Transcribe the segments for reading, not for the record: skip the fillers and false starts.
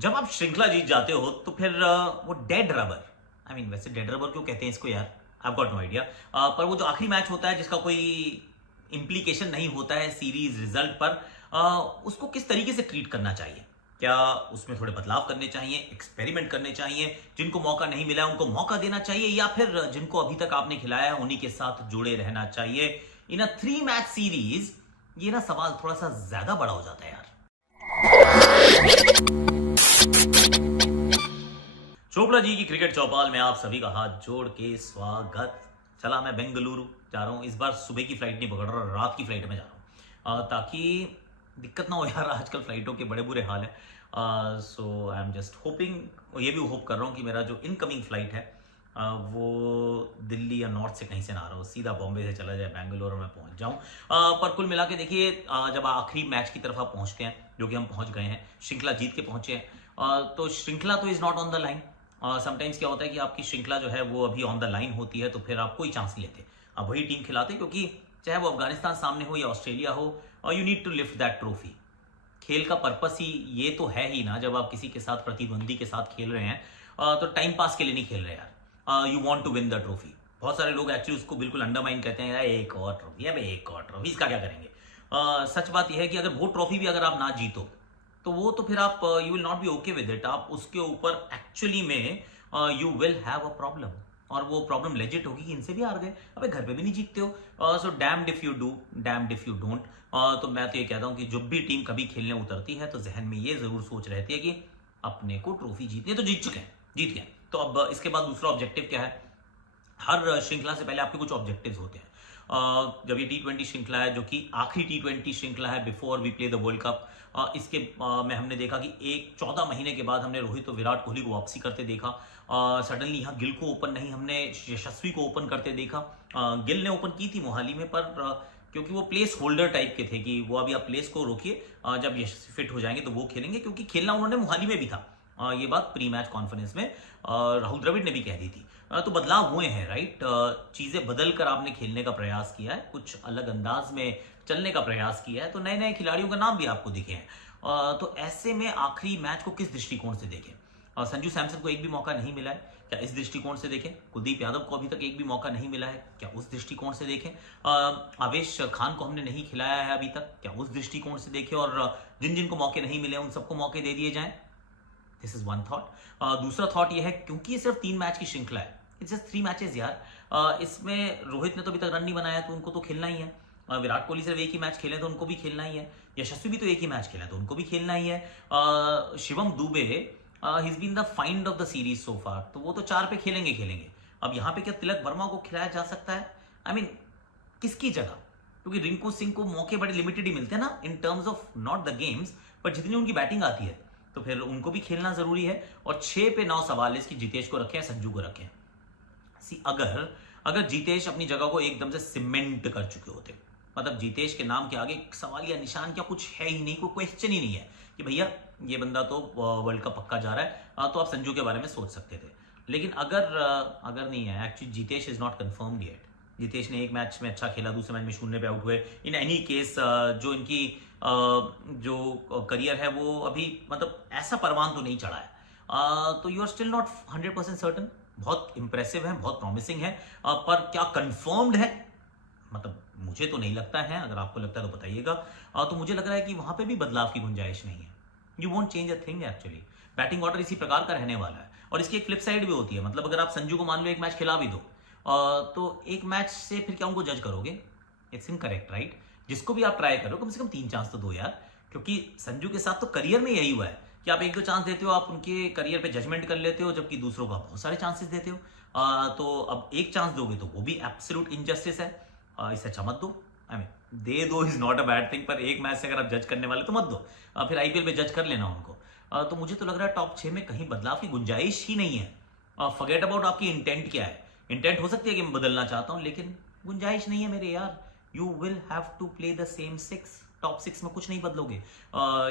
जब आप श्रृंखला जीत जाते हो तो फिर वो डेड रबर, वैसे डेड रबर क्यों कहते हैं इसको यार, आई गॉट नो आइडिया। पर वो जो आखिरी मैच होता है जिसका कोई इंप्लीकेशन नहीं होता है सीरीज रिजल्ट पर, उसको किस तरीके से ट्रीट करना चाहिए? क्या उसमें थोड़े बदलाव करने चाहिए, एक्सपेरिमेंट करने चाहिए? जिनको मौका नहीं मिला है उनको मौका देना चाहिए, या फिर जिनको अभी तक आपने खिलाया है उन्हीं के साथ जुड़े रहना चाहिए इन अ 3 मैच सीरीज? ये ना सवाल थोड़ा सा ज्यादा बड़ा हो जाता है यार। चोपड़ा जी की क्रिकेट चौपाल में आप सभी का हाथ जोड़ के स्वागत। चला मैं बेंगलुरु जा रहा हूँ, इस बार सुबह की फ्लाइट नहीं पकड़ रहा, रात की फ्लाइट में जा रहा हूँ, ताकि दिक्कत ना हो यार। आजकल फ्लाइटों के बड़े बुरे हाल है। सो आई एम जस्ट होपिंग, ये भी होप कर रहा हूँ कि मेरा जो इनकमिंग फ्लाइट है वो दिल्ली या नॉर्थ से कहीं से ना आ रहा हो, सीधा बॉम्बे से चला जाए बेंगलोर और मैं पहुंच जाऊं। पर कुल मिला के देखिए, जब आखिरी मैच की तरफ आप पहुंचते हैं, जो कि हम पहुंच गए हैं, श्रृंखला जीत के पहुंचे हैं, तो श्रृंखला तो is not on the line. Sometimes क्या होता है कि आपकी श्रृंखला जो है वो अभी ऑन द लाइन होती है, तो फिर आप कोई चांस नहीं लेते, आप वही टीम खिलाते, क्योंकि चाहे वो अफगानिस्तान सामने हो या ऑस्ट्रेलिया हो, you need to lift that trophy. खेल का पर्पस ही ये तो है ही ना, जब आप किसी के साथ प्रतिद्वंदी के साथ खेल रहे हैं, तो टाइम पास के लिए नहीं खेल रहे यार, you want to win the trophy. बहुत सारे लोग एक्चुअली उसको बिल्कुल अंडरमाइन कहते हैं, यार एक और ट्रॉफी, अब एक और ट्रॉफी इसका क्या करेंगे? सच बात यह है कि अगर वो ट्रॉफी भी अगर आप ना जीतो तो वो तो फिर आप you will not be okay with it, आप उसके ऊपर एक्चुअली में you will have a problem. और वो प्रॉब्लम लेजिट होगी कि इनसे भी हार गए, अबे घर पे भी नहीं जीतते हो, so damned if you do damned if you don't. तो मैं तो ये कहता हूँ कि जब भी टीम कभी खेलने उतरती है तो जहन में ये जरूर सोच रहती है कि अपने को ट्रॉफी जीतनी है, तो जीत चुके हैं, जीत गए। तो अब इसके बाद दूसरा ऑब्जेक्टिव क्या है? हर श्रृंखला से पहले आपके कुछ ऑब्जेक्टिव्स होते हैं। जब ये T20 श्रृंखला है, जो कि आखिरी T20 श्रृंखला है before we play the World Cup, इसके में हमने देखा कि एक 14 महीने के बाद हमने रोहित और विराट कोहली को वापसी करते देखा। सडनली यहाँ गिल को ओपन नहीं, हमने यशस्वी को ओपन करते देखा। गिल ने ओपन की थी मोहाली में, पर क्योंकि वो प्लेस होल्डर टाइप के थे कि वो अभी आप प्लेस को रोकिए, जब यशस्वी फिट हो जाएंगे तो वो खेलेंगे, क्योंकि खेलना उन्होंने मोहाली में भी था। ये बात प्री मैच कॉन्फ्रेंस में राहुल द्रविड़ ने भी कह दी थी। तो बदलाव हुए हैं, राइट? चीजें बदल कर आपने खेलने का प्रयास किया है, कुछ अलग अंदाज में चलने का प्रयास किया है, तो नए नए खिलाड़ियों का नाम भी आपको दिखे हैं। तो ऐसे में आखिरी मैच को किस दृष्टिकोण से देखें? संजू सैमसन को एक भी मौका नहीं मिला है, क्या इस दृष्टिकोण से देखें? कुलदीप यादव को अभी तक एक भी मौका नहीं मिला है, क्या उस दृष्टिकोण से देखें? आवेश खान को हमने नहीं खिलाया है अभी तक, क्या उस दृष्टिकोण से देखें? और जिन जिनको मौके नहीं मिले उन सबको मौके दे दिए जाएं। This is one thought. दूसरा थॉट ये है, क्योंकि ये सिर्फ 3 मैच की श्रृंखला है, इट्स जस्ट 3 मैचेस यार। इसमें रोहित ने तो अभी तक रन नहीं बनाया, तो उनको तो खेलना ही है। विराट कोहली सिर्फ एक ही मैच खेले तो उनको भी खेलना ही है। यशस्वी भी तो एक ही मैच खेला तो उनको भी खेलना ही है। Shivam Dube, he been the find of the series so far, तो वो तो 4 पे खेलेंगे खेलेंगे। अब यहाँ पे क्या तिलक वर्मा को खिलाया जा सकता है? किसकी जगह? क्योंकि रिंकू सिंह को मौके बड़े लिमिटेड ही मिलते हैं ना, in terms of not the games, पर जितनी उनकी बैटिंग आती है तो फिर उनको भी खेलना जरूरी है। और 6 पे 9 सवाल है कि जितेश को रखें, संजू को रखें। सी अगर अगर जितेश अपनी जगह को एकदम से सीमेंट कर चुके होते, मतलब जितेश के नाम के आगे सवाल या निशान क्या कुछ है ही नहीं, कोई क्वेश्चन ही नहीं है कि भैया ये बंदा तो वर्ल्ड कप पक्का जा रहा है, तो आप संजू के बारे में सोच सकते थे। लेकिन अगर नहीं है, actually Jitesh is not confirmed yet. Jitesh ने एक मैच में अच्छा खेला, दूसरे मैच में 0 पे आउट हुए। इन एनी केस जो इनकी जो करियर है वो अभी मतलब ऐसा परवान तो नहीं चढ़ा है, तो you are still not 100% certain. बहुत इंप्रेसिव है, बहुत प्रॉमिसिंग है, पर क्या कंफर्म्ड है? मतलब मुझे तो नहीं लगता है, अगर आपको लगता है तो बताइएगा। तो मुझे लग रहा है कि वहां पे भी बदलाव की गुंजाइश नहीं है। You want change a thing actually. Batting order इसी प्रकार का रहने वाला है, और इसकी एक फ्लिप साइड भी होती है। मतलब अगर आप संजू को मान लो एक मैच खिला भी दो, तो एक मैच से फिर क्या उनको जज करोगे? It's incorrect, right? जिसको भी आप ट्राई करो, कम से कम 3 चांस तो दो यार। क्योंकि संजू के साथ तो करियर में यही हुआ है कि आप 1-2 चांस देते हो, आप उनके करियर पे जजमेंट कर लेते हो, जबकि दूसरों को आप बहुत सारे चांसेस देते हो। तो अब एक चांस दोगे तो वो भी एब्सोल्यूट इनजस्टिस है। इससे अच्छा मत दो। दे दो is not a bad thing, पर एक मैच से अगर आप जज करने वाले तो मत दो। फिर आईपीएल में जज कर लेना उनको। तो मुझे तो लग रहा है टॉप 6 में कहीं बदलाव की गुंजाइश ही नहीं है। फॉरगेट अबाउट आपकी इंटेंट क्या है। इंटेंट हो सकती है कि मैं बदलना चाहता हूं, लेकिन गुंजाइश नहीं है मेरे यार। You will have to play the same 6। Top 6 में कुछ नहीं बदलोगे।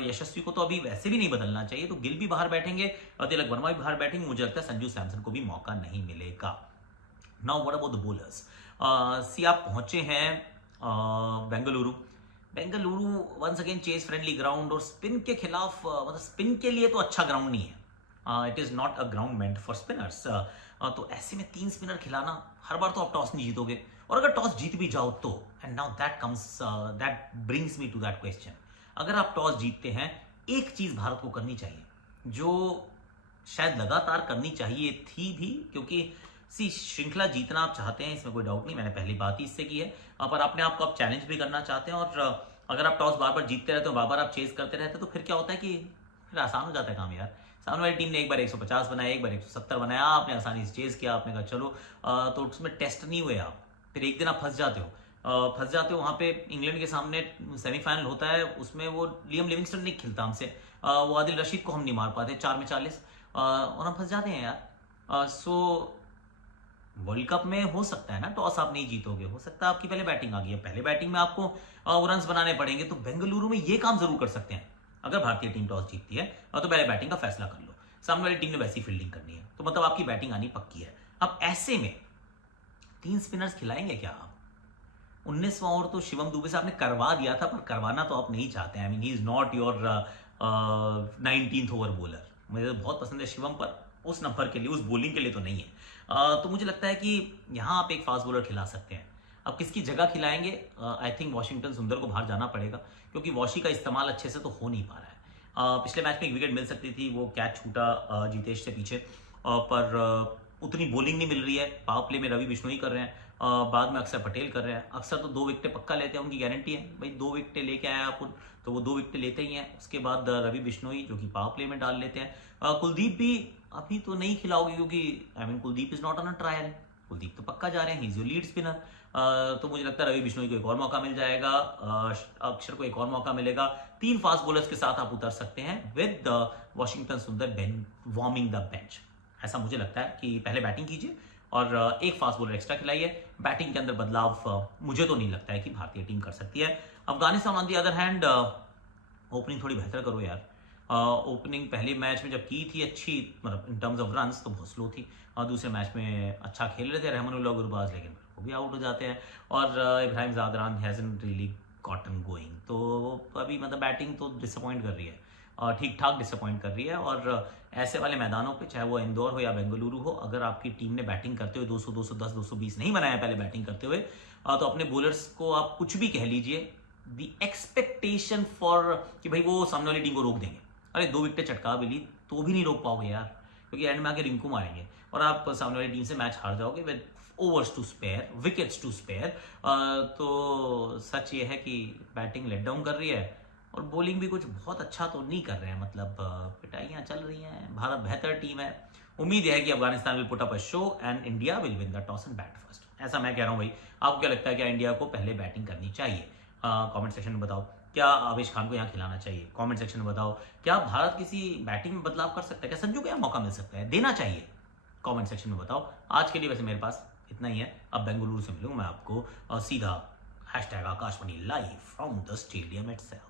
यशस्वी को तो अभी वैसे भी नहीं बदलना चाहिए, तो गिल भी बाहर बैठेंगे, तिलक वर्मा भी बाहर बैठेंगे। मुझे लगता है संजू सैमसन को भी मौका नहीं मिलेगा। Now what about the bowlers? See आप पहुंचे हैं Bengaluru, Bengaluru once again chase friendly ground, और स्पिन के खिलाफ मतलब स्पिन के लिए तो अच्छा ग्राउंड नहीं है, it is not a ground meant for spinners. तो ऐसे में 3 स्पिनर खिलाना, हर बार तो आप टॉस नहीं जीतोगे, और अगर टॉस जीत भी जाओ तो, and now that brings me to that question, अगर आप टॉस जीतते हैं, एक चीज भारत को करनी चाहिए जो शायद लगातार करनी चाहिए थी भी, क्योंकि सी श्रृंखला जीतना आप चाहते हैं, इसमें कोई डाउट नहीं, मैंने पहली बात ही इससे की है, पर अपने आप को आप चैलेंज भी करना चाहते हैं, और अगर आप टॉस बार बार जीतते रहते हो, बार बार आप चेस करते रहते हो, तो फिर क्या होता है कि फिर आसान हो जाता है काम यार। सामने वाली टीम ने एक बार 150 बनाया, एक बार 170 बनाया, आपने आसानी से चेस किया, आपने कहा चलो, तो उसमें टेस्ट नहीं हुए आप, फिर एक दिन आप फंस जाते हो, वहां पे इंग्लैंड के सामने सेमीफाइनल होता है, उसमें वो लियम लिविंगस्टन नहीं खेलता हमसे, वो आदिल रशीद को हम नहीं मार पाते 4 में 40, और हम फंस जाते हैं यार। सो वर्ल्ड कप में हो सकता है ना टॉस आप नहीं जीतोगे, हो सकता है आपकी पहले बैटिंग आ गई है, पहले बैटिंग में आपको रन्स बनाने पड़ेंगे, तो बेंगलुरु में ये काम जरूर कर सकते हैं, अगर भारतीय टीम टॉस जीतती है तो पहले बैटिंग का फैसला कर लो, सामने वाली टीम ने वैसी फील्डिंग करनी है, तो मतलब आपकी बैटिंग आनी पक्की है। अब ऐसे में 3 स्पिनर्स खिलाएंगे क्या आप? 19वां ओवर तो शिवम दुबे से आपने करवा दिया था, पर करवाना तो आप नहीं चाहते, I mean he is not your 19th over bowler, मुझे तो बहुत पसंद है शिवम, पर उस नंबर के लिए, उस बॉलिंग के लिए तो नहीं है। तो मुझे लगता है कि यहाँ आप एक फास्ट बॉलर खिला सकते हैं। अब किसकी जगह खिलाएंगे? आई थिंक वॉशिंगटन सुंदर को बाहर जाना पड़ेगा, क्योंकि वॉशी का इस्तेमाल अच्छे से तो हो नहीं पा रहा है। पिछले मैच में एक विकेट मिल सकती थी, वो कैच छूटा जितेश से पीछे, पर उतनी बॉलिंग नहीं मिल रही है। पावर प्ले में रवि बिश्नोई कर रहे हैं, बाद में अक्षर पटेल कर रहे हैं। अक्सर तो 2 विकेटें पक्का लेते हैं, उनकी गारंटी है भाई 2 विकेटें लेके आए आप, तो वो 2 विकेटें लेते ही हैं। उसके बाद रवि बिश्नोई जो कि पावर प्ले में डाल लेते हैं। कुलदीप भी अभी तो नहीं खिलाओगे, क्योंकि I mean Kuldeep is not on a trial, Kuldeep तो पक्का जा रहे हैं, he is your lead spinner. तो मुझे लगता है रवि बिश्नोई को एक और मौका मिल जाएगा, अक्षर को एक और मौका मिलेगा। 3 फास्ट बॉलर्स के साथ आप उतर सकते हैं विद वॉशिंगटन सुंदर वार्मिंग द बेंच। ऐसा मुझे लगता है कि पहले बैटिंग कीजिए और एक फास्ट बॉलर एक्स्ट्रा खिलाइए। बैटिंग के अंदर बदलाव मुझे तो नहीं लगता है कि भारतीय टीम कर सकती है। Afghanistan on the other hand, opening थोड़ी बेहतर करो यार। ओपनिंग पहले मैच में जब की थी अच्छी, मतलब इन टर्म्स ऑफ रन्स तो बहुत स्लो थी, और दूसरे मैच में अच्छा खेल रहे थे रहमानुल्लाह गुरबाज, लेकिन वो भी आउट हो जाते हैं, और Ibrahim Zadran hasn't really gotten going, तो अभी मतलब बैटिंग तो डिसअपॉइंट कर रही है, ठीक ठाक डिसअपॉइंट कर रही है। और ऐसे वाले मैदानों पे, चाहे वो इंदौर हो या बेंगलुरु हो, अगर आपकी टीम ने बैटिंग करते हुए 200 210 220 नहीं बनाया पहले बैटिंग करते हुए, तो अपने बॉलर्स को आप कुछ भी कह लीजिए, द एक्सपेक्टेशन फॉर कि भाई वो सामने वाली टीम को रोक देंगे, अरे 2 विकेटें चटका भी ली तो भी नहीं रोक पाओगे यार, क्योंकि एंड में आके रिंकू मारेंगे और आप सामने वाली टीम से मैच हार जाओगे with overs to spare, wickets to spare. तो सच ये है कि बैटिंग लेट डाउन कर रही है, और बॉलिंग भी कुछ बहुत अच्छा तो नहीं कर रहे हैं, मतलब पिटाइयाँ चल रही हैं। भारत बेहतर टीम है, उम्मीद है कि Afghanistan will put up a show and India will win the toss and bat first, ऐसा मैं कह रहा हूँ भाई। आपको क्या लगता है, क्या इंडिया को पहले बैटिंग करनी चाहिए? कमेंट सेक्शन में बताओ। क्या आवेश खान को यहाँ खिलाना चाहिए? कमेंट सेक्शन में बताओ। क्या भारत किसी बैटिंग में बदलाव कर सकता है? क्या संजू को यहाँ मौका मिल सकता है, देना चाहिए? कमेंट सेक्शन में बताओ। आज के लिए वैसे मेरे पास इतना ही है, अब बेंगलुरु से मिलूंगा मैं आपको सीधा #Akashvani live from the stadium itself.